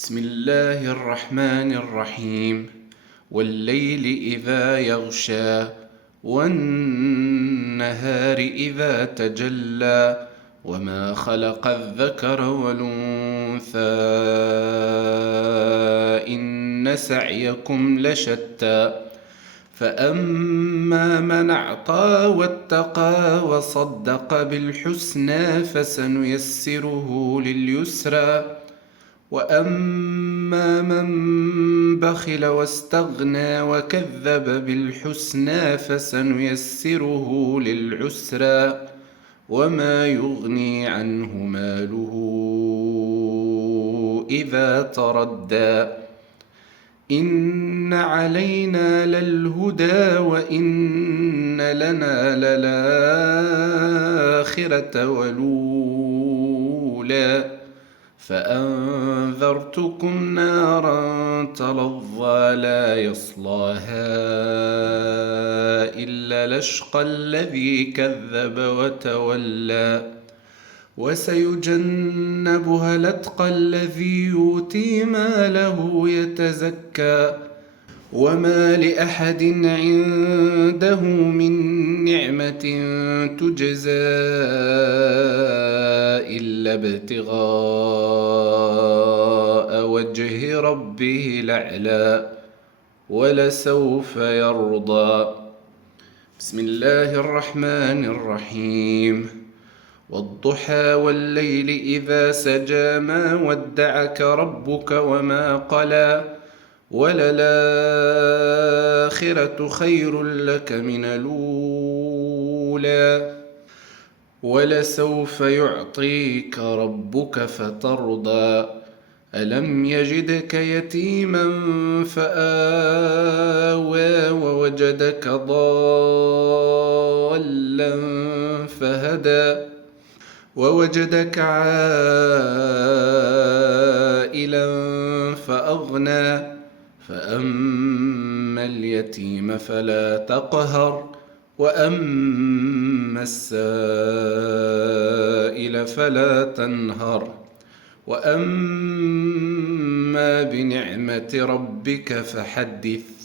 بسم الله الرحمن الرحيم. والليل إذا يغشى والنهار إذا تجلى وما خلق الذكر والأنثى إن سعيكم لشتى فأما من أعطى واتقى وصدق بالحسنى فسنيسره لليسرى وأما من بخل واستغنى وكذب بالحسنى فسنيسره للعسرى وما يغني عنه ماله إذا تردى إن علينا للهدى وإن لنا للآخرة والأولى فأنذرتكم نارا تلظى لا يصلاها إلا الأشقى الذي كذب وتولى وسيجنبها الأتقى الذي يؤتي ماله يتزكى وما لأحد عنده من نعمة تجزى إلا ابتغاء وجه ربه الأعلى ولسوف يرضى. بسم الله الرحمن الرحيم. والضحى والليل إذا سجى ما ودعك ربك وما قلى وللآخرة خير لك من الأولى ولسوف يعطيك ربك فترضى ألم يجدك يتيما فآوى ووجدك ضالا فهدى ووجدك عائلا فأغنى فأما اليتيم فلا تقهر وأما السائل فلا تنهر وأما بنعمة ربك فحدث.